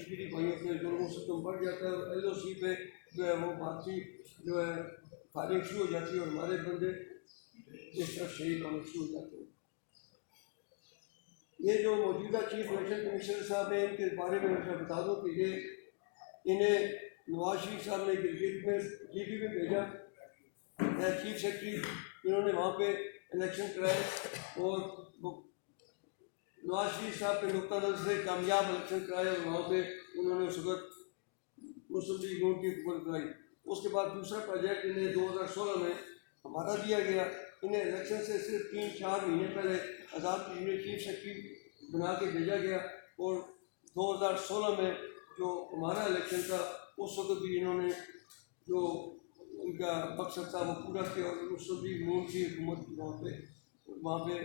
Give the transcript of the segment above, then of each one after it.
کشمیری بھائیوں کے ظلم و ستم بڑھ جاتا ہے اور ایل او سی پہ جو ہے وہ بھارتی جو ہے فائرنگ شروع ہو جاتی ہے اور ہمارے بندے اس طرح شہید ہونے شروع ہو جاتے ہیں۔ یہ جو موجودہ چیف الیکشن کمشنر صاحب ہیں ان کے بارے میں میں بتا دوں کہ یہ انہیں نواز شریف صاحب نے گلگت میں جی پی میں بھیجا چیف سیکرٹری، انہوں نے وہاں پہ الیکشن کرائے اور نواز شریف صاحب کے نقطہ نظر سے کامیاب الیکشن کرائے اور وہاں پہ انہوں نے اس وقت مسلم لیگ نون کی حکومت کرائی۔ اس کے بعد دوسرا پروجیکٹ انہیں 2016 میں ہمارا دیا گیا، انہیں الیکشن سے صرف 3-4 مہینے پہلے آزاد کشمیر چیف سیکرٹری بنا کے بھیجا گیا اور 2016 میں جو ہمارا الیکشن تھا اس وقت بھی انہوں نے جو ان کا مقصد تھا وہ پورا کیا اور مسلم لیگ نون کی حکومت وہاں پہ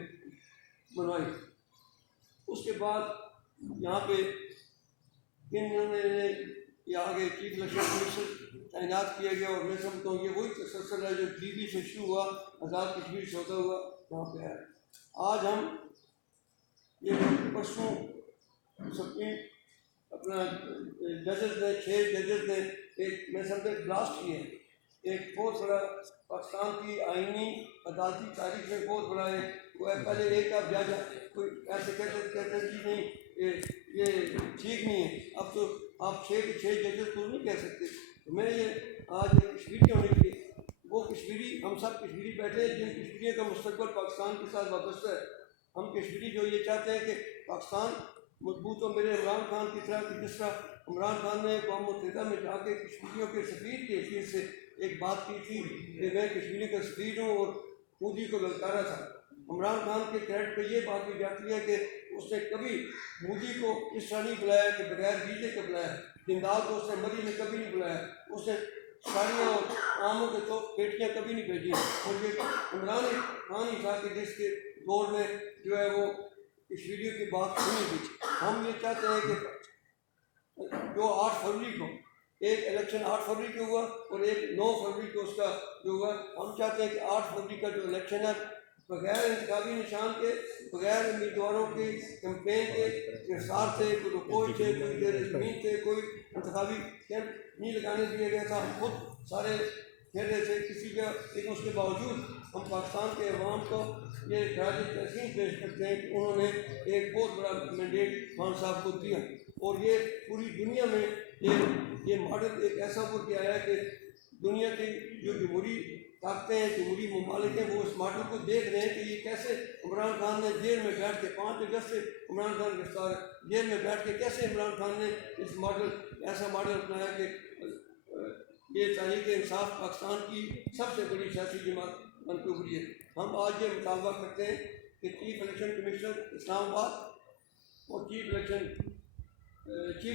بنوائی۔ اس کے بعد یہاں پہ انہوں نے یہاں کے چیف الیکشن کمشنر تعینات کیا گیا اور میں سمجھتا ہوں یہ وہی تسلسل ہے جو ٹی وی سے شروع ہوا، آزاد کشمیر سے ہوتا ہوا یہاں پہ آیا۔ آج ہم یہ پرسوں سپریم اپنا ججز نے 6 ججز نے ایک میں سمجھتا بلاسٹ کیا ہے، ایک بہت بڑا پاکستان کی آئینی عدالتی تاریخ میں بہت بڑا ہے وہ ہے۔ پہلے ایک آپ جج کوئی ایسے کہتے جی نہیں یہ ٹھیک نہیں ہے، اب تو آپ 6 کے 6 ججز کو نہیں کہہ سکتے۔ میں یہ آج کشمیری ہونے کے لیے وہ کشمیری ہم سب کشمیری بیٹھے ہیں جن کشمیریوں کا مستقبل پاکستان کے ساتھ وابستہ ہے۔ ہم کشمیری جو یہ چاہتے ہیں کہ پاکستان مضبوط ہو، میرے عمران خان کی طرح کہ جس طرح عمران خان نے اقوام متحدہ میں جا کے کشمیریوں کے سفیر کی حیثیت سے ایک بات کی تھی کہ میں کشمیری کا سفیر ہوں اور مودی کو للکارا تھا۔ عمران خان کے کریڈٹ پہ یہ بات کی جاتی ہے کہ اس نے کبھی مودی کو اس طرح نہیں بلایا کہ بغیر ویزے کے بلایا، جندال کو اس نے مری میں کبھی نہیں بلایا، اس نے ساڑیاں اور آموں کے تو بیٹیاں کبھی نہیں بھیجی، اور یہ عمران خان ہی تھا کہ جس کے دور میں جو ہے وہ کشمیریوں کی بات سنی تھی۔ ہم یہ چاہتے ہیں کہ جو 8 فروری کو ایک الیکشن 8 فروری کو ہوا اور ایک 9 فروری کو اس کا جو ہوا، ہم چاہتے ہیں کہ 8 فروری کا جو الیکشن ہے بغیر انتخابی نشان کے، بغیر امیدواروں کی کیمپین کے، گرفتار تھے، کوئی رپورٹ تھے، کوئی زیر زمین تھے، کوئی انتخابی کیمپ نہیں لگانے دیا گیا تھا۔ ہم خود سارے کہہ رہے تھے کسی کا، لیکن اس کے باوجود ہم پاکستان کے عوام کو یہ خراج تحسین پیش کرتے ہیں کہ انہوں نے ایک بہت بڑا مینڈیٹ خان صاحب کو دیا اور یہ پوری دنیا میں یہ ماڈل ایک ایسا ہو کے آیا کہ دنیا کی جو جمہوری طاقتیں ہیں، جمہوری ممالک ہیں، وہ اس ماڈل کو دیکھ رہے ہیں کہ یہ کیسے عمران خان نے جیل میں بیٹھ کے 5 اگست سے عمران خان گرفتار ہے، جیل میں بیٹھ کے کیسے عمران خان نے اس ماڈل ایسا ماڈل اپنایا کہ یہ تحریک انصاف پاکستان کی سب سے بڑی سیاسی جماعت بن کے ابھری ہے۔ ہم آج یہ مطالبہ کرتے ہیں کہ چیف الیکشن کمشنر اسلام آباد اور چیف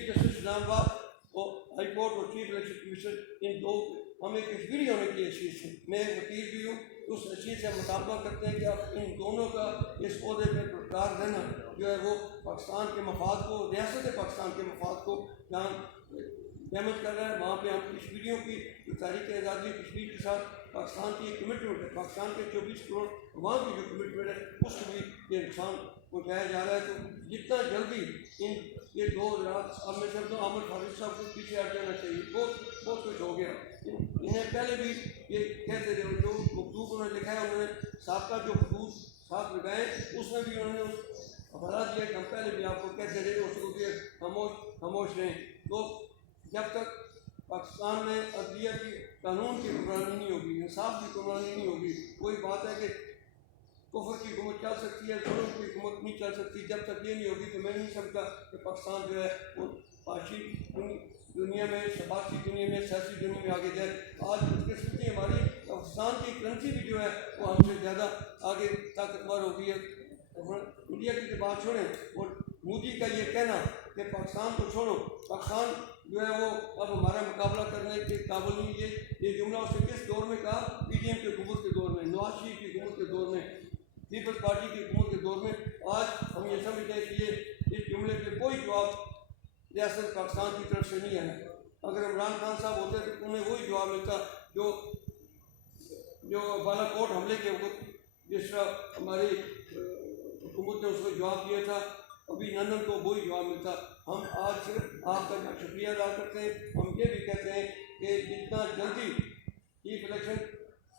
جسٹس اسلام آباد اور ہائی کورٹ اور چیف الیکشن کمشنر ان دو ہمیں کشمیری ہونے کی حیثیت سے، میں ایک وکیل بھی ہوں، اس حیثیت سے مطالبہ کرتے ہیں کہ آپ ان دونوں کا اس عہدے پہ برقرار رہنا جو ہے وہ پاکستان کے مفاد کو، ریاست پاکستان کے مفاد کو جہاں ڈیمیج کر رہا ہے، وہاں پہ ہم کشمیریوں کی جو تاریخ آزادی کشمیر کے ساتھ پاکستان کی ایک کمٹمنٹ ہے، پاکستان کے 24 کروڑ عوام کی جو کمٹمنٹ ہے اس کو بھی یہ نقصان پہنچایا جا رہا ہے۔ تو جتنا جلدی یہ 2 رات اب میں سمجھتا ہوں عامر فاروق صاحب کو پیچھے ہٹ جانا چاہیے، بہت کچھ ہو گیا۔ انہیں پہلے بھی یہ کہتے تھے جو مکتوب انہوں نے لکھا ہے، انہوں نے سابقہ جو خطوط ساتھ لگائے اس میں بھی انہوں نے حوالہ دیا کہ ہم پہلے بھی آپ کو کہتے رہے اس کو کہ خاموش رہیں۔ تو جب تک پاکستان میں عدلیہ کی قانون کی حکمرانی نہیں ہوگی، انصاف کی حکمرانی نہیں ہوگی، کوئی بات ہے کہ کفر کی حکومت چل سکتی ہے، ظلم کی حکومت نہیں چل سکتی، جب تک یہ نہیں ہوگی تو میں نہیں سمجھتا کہ پاکستان جو ہے وہ معاشی دنیا میں، ثقافتی دنیا میں، سیاسی دنیا میں آگے جائے۔ آج بدقسمتی ہماری پاکستان کی کرنسی بھی جو ہے وہ ہم سے زیادہ آگے طاقتور ہو گئی ہے۔ انڈیا کی بات چھوڑیں اور مودی کا یہ کہنا کہ پاکستان کو چھوڑو، پاکستان جو ہے وہ اب ہمارا مقابلہ کرنے کے قابل نہیں، یہ جملہ اس نے کس دور میں کہا؟ پی ڈی ایم کی حکومت کے دور میں، نواز شریف کی حکومت کے دور میں، پیپلز پارٹی کی حکومت کے دور میں۔ آج ہم یہ سمجھتے ہیں کہ یہ اس جملے پہ کوئی جواب ریاست پاکستان کی طرف سے نہیں ہے۔ اگر عمران خان صاحب ہوتے تو انہیں وہی جواب ملتا جو بالا کوٹ حملے کے وقت جس طرح ہماری حکومت نے اس کو جواب دیا تھا، ابھی لندن کو وہی جواب ملتا۔ ہم آج صرف آپ کا شکریہ ادا کرتے ہیں. ہم یہ بھی کہتے ہیں کہ جتنا جلدی چیف الیکشن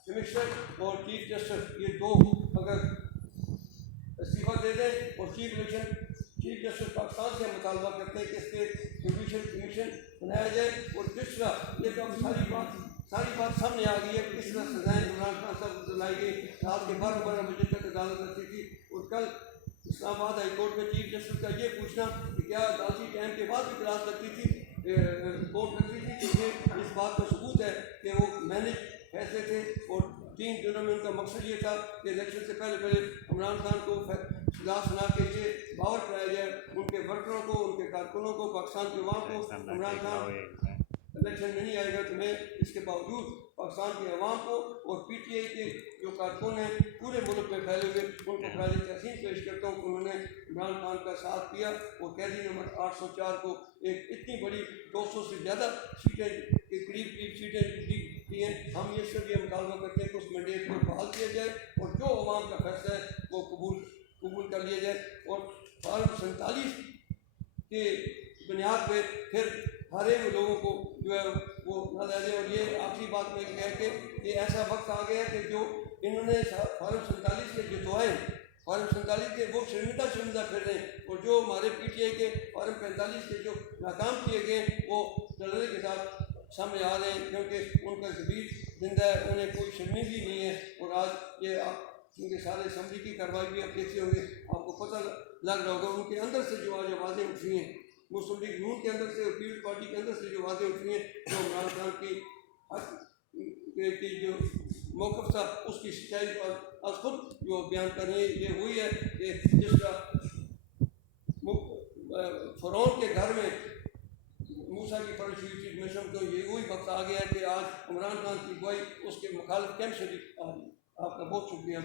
کمشنر اور چیف جسٹس یہ دو اگر استعفیٰ دے دیں اور چیف جسٹس پاکستان سے مطالبہ کرتے ہیں کہ اس کے جوڈیشل کمیشن بنایا جائے. اور جس طرح یہ تو ساری بات سامنے آ گئی ہے کہ کس طرح سزائیں عمران خان صاحب کو دلائی گئی. رات کے 12 بجے تک عدالت رہتی تھی. اور کل اسلام آباد ہائی کورٹ میں چیف جسٹس کا یہ پوچھنا کہ کیا عدالتی ٹائم کے بعد بھی کلاس لگتی تھی کورٹ کرتی تھی کہ یہ اس بات کا ثبوت ہے کہ وہ مینج فیصلے تھے. اور 3 دنوں میں ان کا مقصد یہ تھا کہ الیکشن سے پہلے عمران خان کو خلاف سنا کے یہ باور کرایا جائے ان کے ورکروں کو, ان کے کارکنوں کو, پاکستان کے عوام کو عمران خان الیکشن نہیں آئے گا. تو میں اس کے باوجود پاکستان کے عوام کو اور پی ٹی آئی کے جو کارکن ہیں پورے ملک میں پھیلے ہوئے ان کو خراج تحسین پیش کرتا ہوں کہ انہوں نے عمران خان کا ساتھ کیا. اور قیدی نمبر 804 کو ایک اتنی بڑی 200 سے زیادہ سیٹیں کے قریب سیٹیں دی ہیں. ہم یہ سب یہ مطالبہ کرتے ہیں کہ اس مینڈیٹ کو بحال کیا جائے اور جو عوام کا فیصلہ ہے وہ قبول کر لیا جائے. اور فارم 47 کے بنیاد پہ پھر ہر ایک لوگوں کو جو ہے وہ نہ لے دیں. اور یہ آخری بات میں کہہ کے یہ ایسا وقت آ گیا کہ جو انہوں نے فارم 47 کے جتوائے فارم 47 کے وہ شرمندہ پھر رہے ہیں. اور جو ہمارے پی ٹی آئی کے فارم 45 کے جو ناکام کیے گئے وہ دلدے کے ساتھ سامنے آ رہے ہیں کیونکہ ان کا ضمیر زندہ ہے, انہیں کوئی شرمندگی نہیں ہے. اور آج یہ آپ کیونکہ سارے اسمبلی کی کارروائی بھی آپ دیکھتے ہوں گے آپ کو پتہ لگ رہا ہوگا ان کے اندر سے جو آج آوازیں اٹھی ہیں مسلم لیگ نون کے اندر سے اور پیپلز پارٹی کے اندر سے جو آوازیں اٹھی ہیں جو عمران خان کی جو موقف تھا اس کی سچائی پر آج خود جو بیان کرنی ہے یہ ہوئی ہے کہ جس طرح فرعون کے گھر میں موسیٰ کی پرورش ہوئی تھی میں سمجھتا ہوں یہ وہی وقت آ گیا ہے کہ آج عمران خان کی گواہی اس کے مخالف کیمپ سے بھی آپ کا بہت شکریہ.